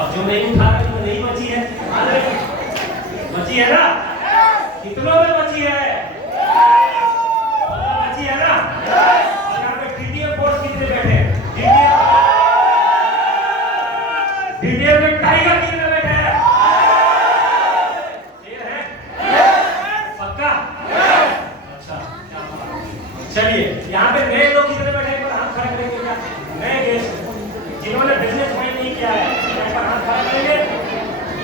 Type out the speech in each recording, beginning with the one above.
और जो नहीं उठा रही वो नहीं बची है, बची है ना? कितनों में बची है? बची है ना? और यहाँ पे डीटीएफ फोर्स कितने बैठे हैं? डीटीएफ में टाइगर कितने बैठे हैं? शेर है? पक्का? अच्छा, चलिए यहाँ पे नए लोग कितने बैठे हैं? हाथ खड़ा करेंगे क्या? नए गेस्ट जिन्होंने बिजनेस ज्वाइन नहीं किया है, एक बार हाथ खड़ा करेंगे।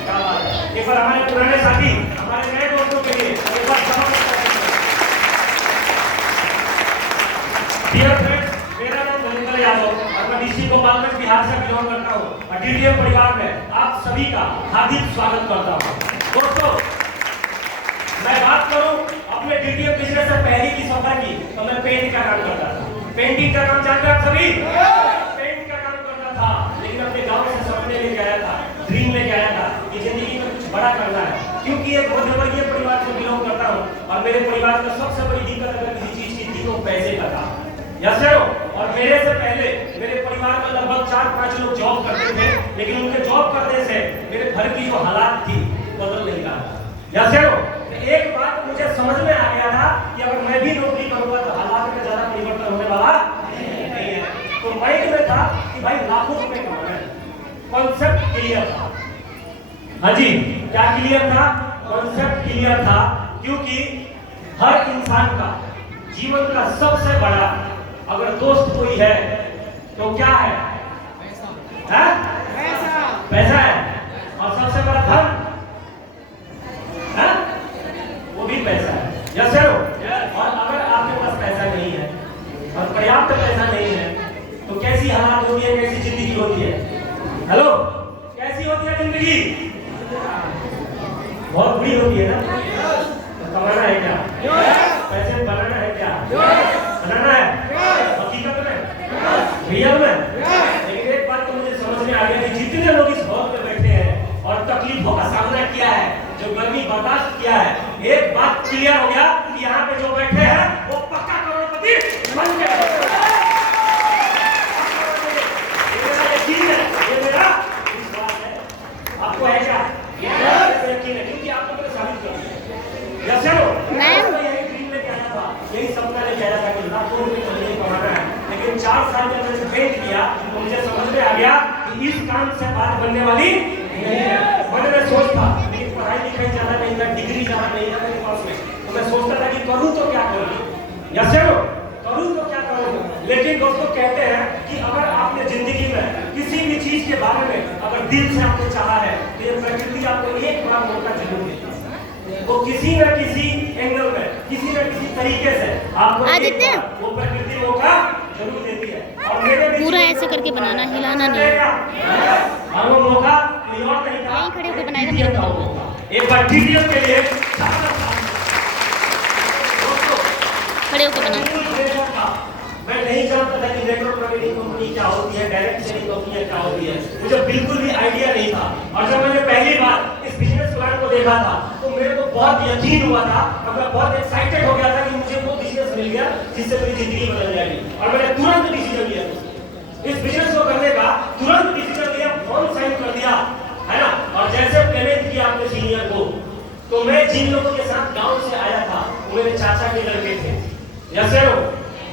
क्या बात है? एक बार हमारे पुराने साथी, हमारे नए दोस्तों के लिए एक बार डियर फ्रेंड्स, मेरा नाम महेंद्र यादव और मैं डीसी गोपालगंज बिहार से बिलोंग करता हूँ और डीटीएफ परिवार में आप सभी का हार्दिक स्वागत करता हूँ। दोस्तों, मैं बात करूँ अपने डीटीएफ बिजनेस से पहले की सफर की, तो मैं पेंट का काम करता था। पेंटिंग का काम जानते हैं आप सभी? पेंट का काम करता था, लेकिन अपने गांव से सपने लेके आया था, ड्रीम लेके आया था कि जिंदगी में कुछ बड़ा करना है। क्योंकि एक मध्यवर्गीय परिवार से बिलोंग करता हूँ और मेरे परिवार का सबसे बड़ी दिक्कत अगर किसी चीज की थी तो पैसे का था। Yes sir. और मेरे से पहले मेरे परिवार में लगभग 4-5 लोग जॉब करते थे, लेकिन उनके जॉब करने से मेरे घर की जो हालात थी बदल नहीं रहा था। Yes sir. एक बात मुझे समझ में आ गया था कि अगर मैं भी नौकरी करूंगा तो हालात में ज्यादा परिवर्तन होने वाला नहीं है। तो माइंड में था कि भाई लाखों रुपए कमाना है। कॉन्सेप्ट क्लियर था। हाँ जी, क्या क्लियर था? कॉन्सेप्ट क्लियर था, क्योंकि हर इंसान का जीवन का सबसे बड़ा अगर दोस्त कोई है तो क्या है? पैसा। पैसा है। और सबसे बड़ा धन है? वो भी पैसा है। Yes sir. और अगर आपके पास पैसा नहीं है और पर्याप्त पैसा नहीं है तो कैसी हालात होती है, कैसी जिंदगी होती है? हेलो, कैसी होती है जिंदगी? बहुत बुरी होती है ना? तो कमाना है क्या? पैसे बनाना है क्या? बनाना है हकीकत में, रियल में। लेकिन एक बात तो मुझे समझ में आ गया कि जितने लोग इस हॉल में बैठे हैं और तकलीफों का सामना किया है, जो गर्मी बर्दाश्त किया है, एक बात क्लियर हो गया कि यहाँ पे जो बैठे हैं वो पक्का करोड़पति बन गए। ये मेरा विश्वास है। आपको है क्या? यकीन है, क्योंकि आपको मैंने साबित कर दिया। Yes sir. यही ड्रीम लेके आया था, यही सपना लेके आया था कि लाखों रुपए महीने कमाना है। लेकिन 4 साल जब मैंने पेंट किया तो मुझे समझ में आ गया कि इस काम से बात बनने वाली नहीं है। मैंने सोच था, लेकिन पढ़ाई लिखाई ज्यादा नहीं था, डिग्री ज्यादा नहीं था मेरे पास में, तो मैं सोचता था कि करूँ तो क्या करूँ? Yes sir. करूँ तो क्या करूँ? लेकिन दोस्तों, कहते हैं कि अगर आपने जिंदगी में किसी भी चीज के बारे में अगर दिल से आपने चाहा है तो ये प्रकृति आपको एक बार मौका जरूर देती है। वो किसी न किसी एंगल में, किसी न किसी तरीके से आपको वो प्रकृति मौका जरूर देती है। और मेरे पूरा ऐसे करके बनाना, हिलाना नहीं। और वो मौका कोई और नहीं था, यहीं खड़े होकर बनाएगा मेरे को। एक बार डीटीएफ के लिए खड़े होकर बनाना। मैं नहीं जानता था कि नेटवर्क मार्केटिंग कंपनी क्या होती है, डायरेक्ट सेलिंग कंपनी क्या होती है, मुझे बिल्कुल भी आइडिया नहीं था। और जब मैंने पहली बार इस बिजनेस प्लान को देखा था तो मेरे को बहुत यकीन हुआ था और मैं बहुत एक्साइटेड हो गया था कि मुझे वो बिजनेस मिल गया जिससे मेरी जिंदगी बदल जाएगी। और मैंने तुरंत डिसीजन लिया इस बिजनेस को करने का, तुरंत डिसीजन लिया, फॉर्म साइन कर दिया, है ना? और जैसे पेमेंट किया अपने सीनियर को, तो मैं जिन लोगों के साथ गाँव से आया था वो मेरे चाचा के लड़के थे। Yes sir.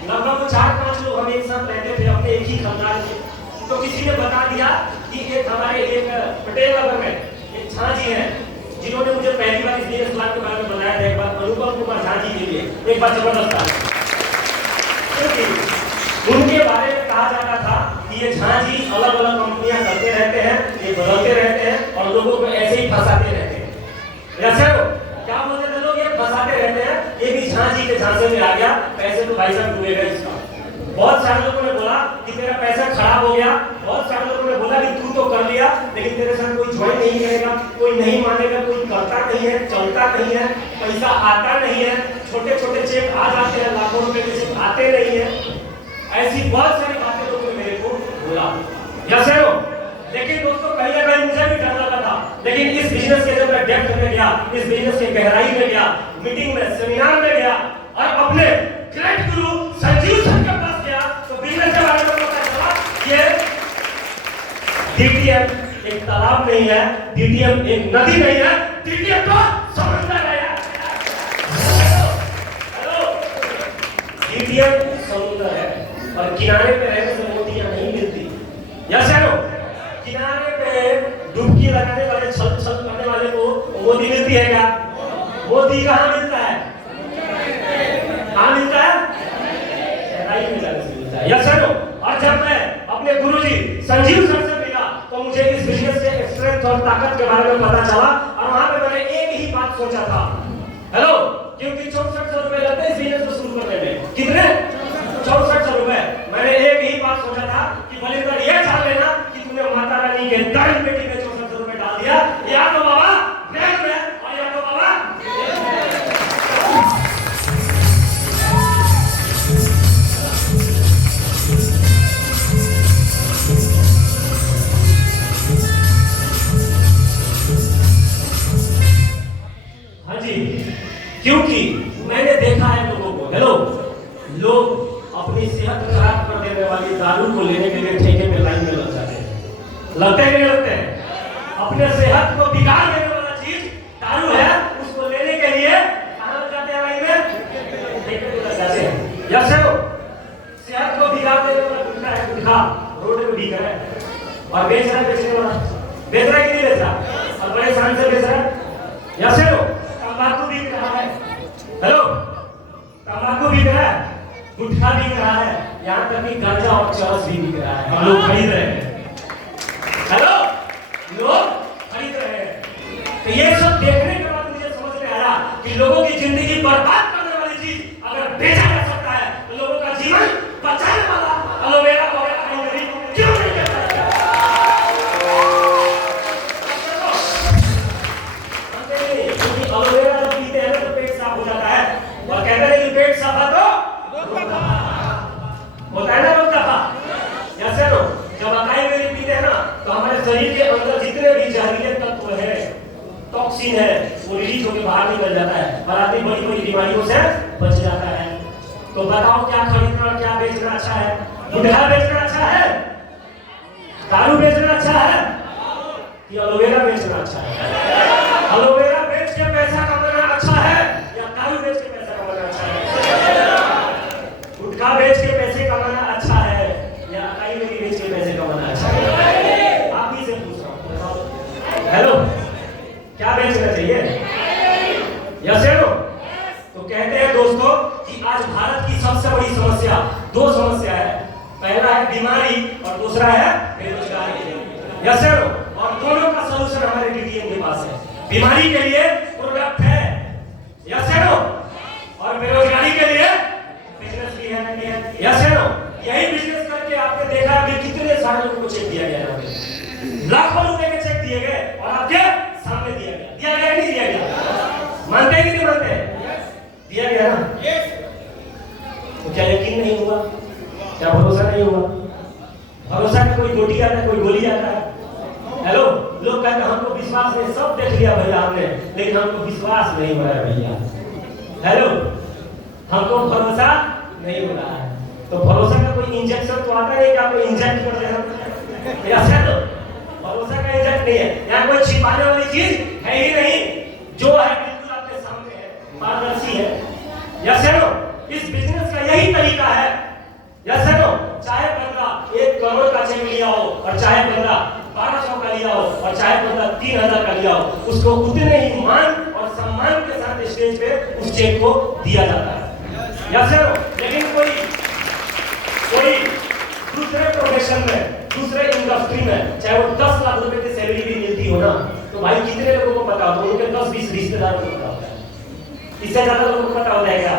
लगभग 4-5 लोग हम एक साथ रहते थे, अपने एक ही खानदान के। तो किसी ने बता दिया कि एक हमारे एक पटेल नगर में एक झा जी हैं जिन्होंने मुझे पहली बार इस बिजनेस प्लान के बारे में बताया था। एक बार अनुपम कुमार झा जी के लिए एक बार जबरदस्त था, उनके बारे में कहा जाता था कि ये झा जी अलग अलग कंपनियां करते रहते हैं, ये बदलते रहते हैं और लोगों को ऐसे ही फंसाते रहते हैं। क्या बोलते थे लोग? ये फंसाते रहते हैं। ये भी झा जी के झांसे में आ गया, पैसे तो भाई साहब डूबेगा इसका। बहुत सारे लोगों ने बोला कि तेरा पैसा खराब हो गया, बहुत सारे लोगों ने बोला कि तू तो कर लिया लेकिन तेरे साथ कोई ज्वाइन नहीं करेगा, कोई नहीं मानेगा, कोई करता नहीं है, चलता नहीं है, पैसा आता नहीं है, छोटे छोटे चेक आ जाते हैं, लाखों रुपए के चेक आते नहीं है। ऐसी बहुत सारी बातें लोगों ने मेरे को बोला। Yes sir. लेकिन दोस्तों, कहीं ना कहीं मुझे भी डर लगा था, लेकिन इस बिजनेस के जब मैं डेप्थ में गया, इस बिजनेस के गहराई में गया, मीटिंग में, सेमिनार में गया और अपने ग्रेट गुरु संजीव सर के पास गया तो बिजनेस के बारे में पता चला ये डीटीएफ एक तालाब नहीं है, डीटीएम एक नदी नहीं है, डीटीएम तो समंदर है यार। हेलो, डीटीएम समुद्र है और किनारे पे रहने से मोतियां नहीं मिलती। यस हेलो, किनारे पे डुबकी लगाने वाले, छल छल करने वाले को मोती मिलती है क्या? मोती कहाँ मिलता है? कहाँ मिलता है? गहराई में जाने से मिलता है। यस हेलो, और जब मैं अपने गुरुजी संजीव सर से मिला तो मुझे इस बिजनेस के स्ट्रेंथ और ताकत के बारे में पता चला और वहां पे मैंने एक ही बात सोचा था। हेलो, क्योंकि 6400 रुपए लगते हैं इस बिजनेस को शुरू करने में। कितने? 6400 रुपए। मैंने एक ही बात सोचा था कि बलिंदर ये जान लेना कि तूने माता रानी के दान पेटी में 6400 रुपए डाल दिया, या तो बाबा बैंक में और या तो बाबा। हाँ जी, क्योंकि मैंने देखा है लोगों को, हेलो, लोग अपनी सेहत खराब कर देने वाली दारू को लेने के लिए ठेके पे लाइन में लग जाते हैं। लगते हैं नहीं लगते हैं? अपने सेहत को बिगाड़ देने वाला चीज दारू है, उसको लेने के लिए कहां लग जाते हैं? लाइन में, ठेके पे लग जाते हैं। यस हेलो, सेहत को बिगाड़ देने वाला गुटखा है, गुटखा रोड पे बिक रहा है और बेच रहा है, बेचने वाला बेच रहा है कि नहीं बेच रहा? और बड़े शान से बेच रहा है। यस हेलो, तंबाकू बिक रहा है। हेलो, तंबाकू बिक रहा है, गुटखा बिक रहा है, यहाँ तक कि गांजा और चरस भी बिक रहा है। हम लोग खरीद रहे हैं। हेलो, लोग खरीद रहे हैं। तो ये सब देखने के बाद मुझे समझ में आया कि लोगों की जिंदगी बर्बाद करने वाली चीज अगर बेचा जा सकता है तो लोगों का जीवन बचाने वाला एलोवेरा वगैरह क्यों नहीं बेचा जाता? क्योंकि एलोवेरा जब पीते हैं तो पेट साफ हो जाता है और कहते हैं कि पेट साफ है तो होता है ना रोग दफा। जैसे लो, जब अकाई बेरी पीते हैं ना तो हमारे शरीर के अंदर जितने भी जहरीले तत्व है, टॉक्सिन है, वो रिलीज होकर बाहर निकल जाता है और आदमी बड़ी बड़ी बीमारियों से बच जाता है। तो बताओ क्या खरीदना और क्या बेचना अच्छा है? गुटखा बेचना अच्छा है? दारू बेचना अच्छा है कि एलोवेरा बेचना अच्छा है? एलोवेरा बेच के पैसा कमाना अच्छा है या दारू बेच के पैसा कमाना अच्छा है? गुटखा बेच के पैसे कमाना अच्छा है या अकाई बेरी बेच के पैसे कमाना अच्छा है? आप ही से पूछ रहा हूँ, बताओ। हेलो, क्या बेचना चाहिए? यस हेलो, तो कहते हैं दोस्तों कि आज भारत की सबसे बड़ी समस्या, दो समस्या है। पहला है बीमारी और दूसरा है बेरोजगारी। यस हेलो, और दोनों का सलूशन हमारे डीटीएम के पास है। बीमारी के लिए प्रोडक्ट है, यस हेलो, और बेरोजगारी के लिए बिजनेस भी है। यस हेलो, यही बिजनेस करके आपने देखा है कि कितने सारे लोगों को चेक दिया गया, लाखों रुपए के चेक दिए गए और आपके सामने दिया गया नहीं दिया गया? मानते हैं कि नहीं मानते? दिया गया ना? तो क्या यकीन नहीं हुआ? क्या भरोसा नहीं हुआ? भरोसा का कोई गोटी आता है, कोई गोली आता है। हेलो, लोग कहते हैं हमको विश्वास नहीं, सब देख लिया भैया हमने, लेकिन हमको विश्वास नहीं हो रहा है भैया। हेलो, हमको भरोसा नहीं हो रहा है। तो भरोसा का कोई इंजेक्शन तो आता है कि आपको इंजेक्ट कर देना? ऐसा तो भरोसा का इंजेक्ट नहीं है। यहाँ कोई छिपाने वाली चीज है ही नहीं, जो है बिल्कुल आपके सामने है, पारदर्शी है। यस हेलो, इस बिजनेस का यही तरीका है। यस हेलो, चाहे बंदा 1 करोड़ का चेक लिया हो और चाहे बंदा 1200 का लिया हो और चाहे बंदा 3000 का लिया हो, उसको उतने ही मान और सम्मान के साथ स्टेज पे उस चेक को दिया जाता है। यस हेलो, लेकिन कोई दूसरे प्रोफेशन में, दूसरे इंडस्ट्री में, चाहे वो 10 लाख रुपए की सैलरी भी मिलती हो ना, तो भाई कितने लोगों को पता होता है? उनके 10-20 रिश्तेदारों को पता होता है। इससे ज्यादा लोगों को पता होता है क्या?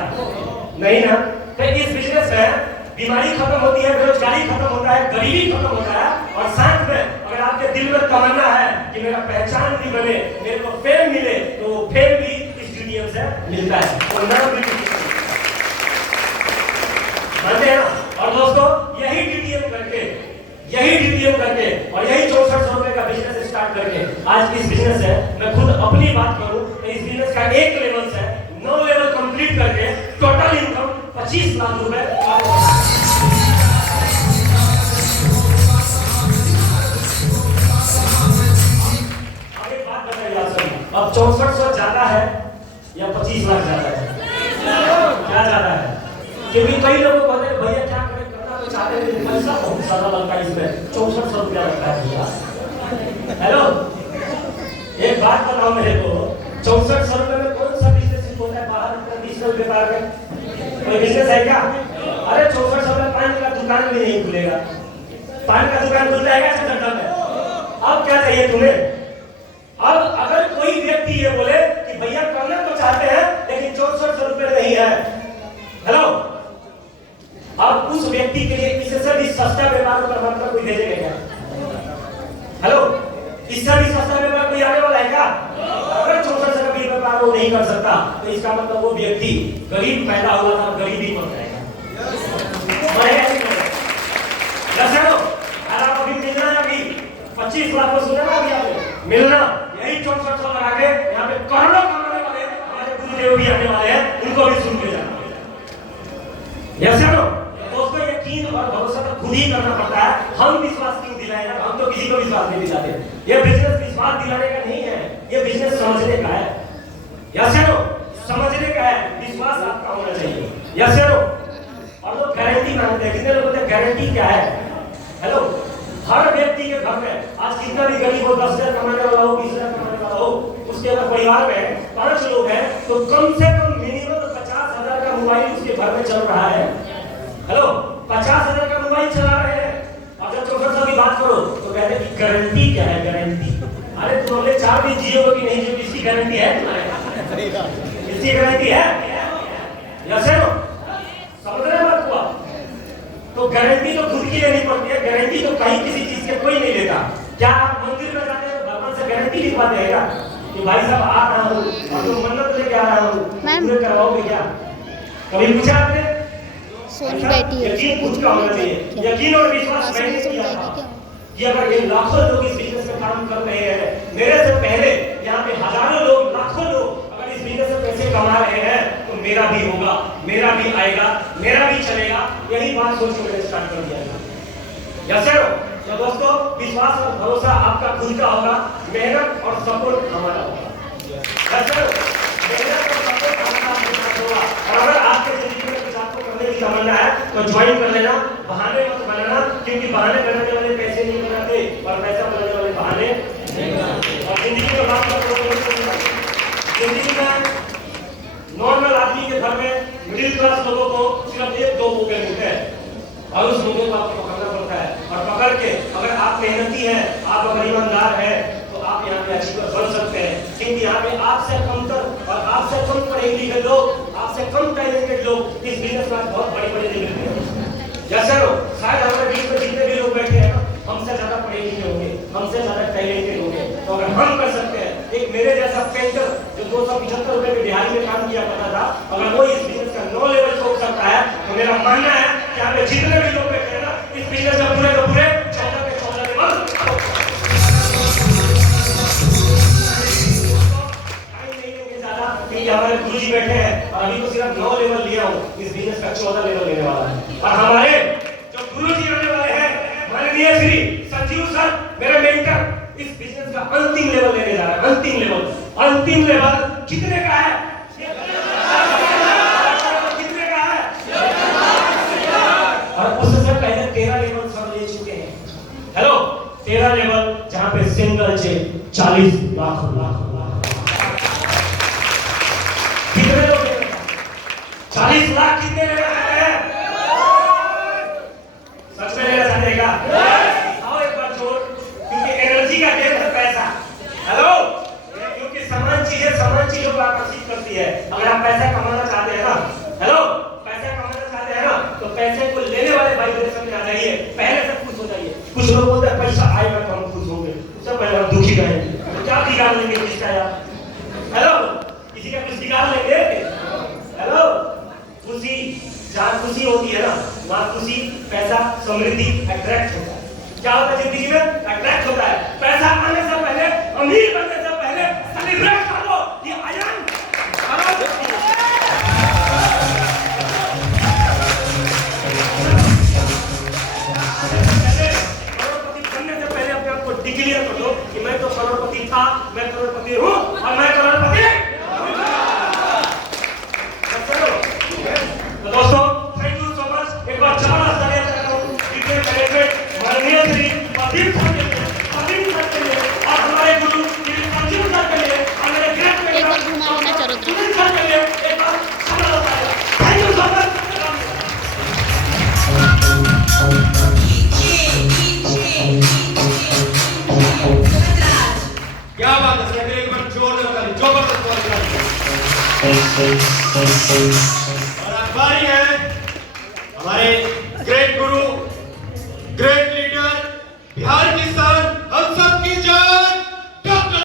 नहीं ना। तो इस बिजनेस में बीमारी खत्म होती है, बेरोजगारी खत्म होता है, गरीबी खत्म होता है और साथ में अगर आपके दिल में तमन्ना है कि मेरा पहचान भी बने, मेरे को फेम मिले, तो वो फेम भी इस डीटीएम से मिलता है और नाम भी मानते हैं ना। और दोस्तों, यही डीटीएम करके और यही 6400 रुपए का बिजनेस स्टार्ट करके आज इस बिजनेस है, मैं खुद अपनी बात करूं तो इस बिजनेस का एक लेवल से 9 लेवल कंप्लीट करके टोटल इनकम 25 लाख रुपए अब 6400 ज्यादा है या 25 लाख ज्यादा है? क्या ज्यादा है? क्योंकि कई लोगों को कहते हैं भैया क्या करें, करना तो चाहते हैं पैसा बहुत ज्यादा लगता है इसमें, 6400 रुपया लगता है भैया। हेलो, एक बात बताओ मेरे को, 6400 रुपये में कौन सा बिजनेस होता है बाहर ट्रेडिशनल व्यापार में? कोई बिजनेस है क्या? अरे 6400 में पान का दुकान भी नहीं खुलेगा। पान का दुकान खुल जाएगा ऐसे धंधा में? अब क्या चाहिए तुम्हें? अब अगर कोई व्यक्ति ये बोले कि भैया करना तो चाहते हैं लेकिन 6400 रुपये नहीं है, हेलो, अब उस व्यक्ति के लिए इससे भी सस्ता व्यापार करवा कर कोई भेजेगा क्या? हेलो, इससे भी सस्ता व्यापार कोई आने वाला है क्या? अगर 6400 का भी व्यापार वो नहीं कर सकता तो इसका मतलब वो व्यक्ति गरीब पैदा हुआ था, गरीब ही मर जाएगा। आप अभी मिलना है, अभी 25 लाख को सुना ना अभी आपने मिलना, यही 6400 लगा के यहाँ पे करोड़ों कमाने वाले हमारे गुरुदेव भी आने वाले हैं, उनको भी सुन के जाना। यस सर, दोस्तों यकीन और भरोसा तो खुद ही करना पड़ता है। हम विश्वास क्यों दिलाएं? हम तो किसी को विश्वास नहीं दिलाते। ये बिजनेस विश्वास दिलाने का नहीं है, ये बिजनेस समझने का है। यस सर, समझने का है, विश्वास आपका होना चाहिए। यस सर, और लोग गारंटी मांगते हैं, कितने लोग बोलते हैं गारंटी क्या है? हेलो, हर व्यक्ति के घर में आज कितना भी गरीब हो, 10,000 कमाने वाला हो, 20,000 कमाने वाला हो, उसके अगर परिवार में 5 लोग हैं तो कम से कम मिनिमम 50,000 का मोबाइल उसके घर में चल रहा है। हेलो, 50,000 का मोबाइल चला रहे हैं। अब जब 6400 की बात करो तो कहते हैं कि गारंटी क्या है? गारंटी, अरे तुम अगले 4 दिन जियोगे कि नहीं जियोगे, इसकी गारंटी है तुम्हारे? इसकी गारंटी है? यस सर, समझ रहे हो बात को? तो गारंटी तो खुद की लेनी पड़ती है, गारंटी तो कहीं किसी चीज के कोई नहीं लेता। क्या आप मंदिर में जाते हैं भगवान से गारंटी लिखवाते हैं क्या कि भाई साहब आ रहा हूँ और तुम मन्नत लेके आ रहा हूँ, पूरे करवाओगे क्या? कभी पूछा आपने? सोनी बैठी है, यकीन खुद का होना चाहिए, यकीन और विश्वास मैंने किया था कि अगर ये लाखों लोग इस बिजनेस में काम कर रहे हैं, मेरे से पहले यहाँ पे हजारों लोग, लाखों लोग अगर इस बिजनेस में पैसे कमा रहे हैं तो मेरा भी होगा, मेरा भी आएगा, मेरा भी चलेगा। यही बात सोच के मैंने स्टार्ट कर दिया। यस सर, तो दोस्तों विश्वास और भरोसा आपका खुद का होगा, मेहनत और सपोर्ट हमारा होगा। यस सर, मेहनत और सपोर्ट हमारा होगा। और अगर आपके जिंदगी में कुछ आपको करने की तमन्ना है तो ज्वाइन कर लेना, बहाने मत बनाना, क्योंकि बहाने बनाने वाले पैसे नहीं बनाते और पैसा बनाने वाले बहाने नहीं बनाते। और जिंदगी में बात करो, जिंदगी में नॉर्मल आदमी के घर में मिडिल क्लास लोगों को सिर्फ 1-2 मौके मिलते हैं और उस मौके को आपको पकड़ना पड़ता है। और पकड़ के अगर आप मेहनती हैं, आप अगर ईमानदार हैं तो आप यहाँ पे अचीवर बन सकते हैं। क्योंकि यहाँ पे आपसे कमतर और आपसे कम पढ़े लिखे लोग, आपसे कम टैलेंटेड लोग इस बिजनेस में बहुत बड़े-बड़े लेवल पे हैं। यस सर, शायद हमारे बीच में जितने भी लोग बैठे हैं ना, हमसे ज्यादा पढ़े लिखे होंगे, हमसे ज्यादा टैलेंटेड होंगे। तो अगर हम कर सकते हैं, एक मेरे जैसा पेंटर जो 275 रुपए में बिहार में काम किया करता था, अगर वो इस बिजनेस का 9 लेवल छोड़ सकता है तो मेरा मानना है कि यहाँ पे जितने भी लोग बैठे हैं ना, इस बिजनेस का पूरे 14 के 14 लेवल क्योंकि हमारे गुरुजी बैठे हैं और अभी तो सिर्फ 9 लेवल लिया हूँ, इस बिजनेस का 14 लेवल लेने वाला है। और हमारे जो गुरुजी आने वाले हैं, माननीय श्री संजीव सर, मेरे मेंटर, इस बिजनेस का अंतिम लेवल लेने जा रहा है। अंतिम लेवल कितने का है? कितने का है? और उससे पहले 13 लेवल सब ले चुके हैं। हेलो, 13 लेवल जहाँ पे सिंगल चेक 40 लाख कितने लोग 40 लाख कितने लेना चाहते हैं? सच में लेना चाहते हैं क्या? आओ एक बार जोर, क्योंकि एनर्जी का खेल है पैसा। हेलो, क्योंकि समान चीजों को आकर्षित करती है। अगर आप पैसा कमाना चाहते हैं ना, हेलो, पैसा कमाना चाहते हैं ना, तो पैसे को लेने वाले वाइब्रेशन में आ जाइए, पहले से खुश हो जाइए। कुछ लोग बोलते हैं पैसा आएगा तो हम खुश होंगे, उससे पहले हम दुखी रहेंगे। तो क्या बिगाड़ लेंगे किसका यार? हेलो, किसी का कुछ बिगाड़ लेंगे? हेलो, खुशी जहाँ खुशी होती है ना, वहाँ खुशी, पैसा, समृद्धि अट्रैक्ट होता है। क्या होता है जिंदगी में? अट्रैक्ट होता है। पैसा आने से पहले, अमीर बनने से पहले सेलिब्रेट कर लो कि आई एम करोड़पति बनने से पहले अपने आप को डिक्लेयर कर दो कि मैं तो करोड़पति था, मैं करोड़पति हूँ और मैं क्या बात है सैफिर, एक बार जोरदार ताली, जबरदस्त ताली। और अब बारी है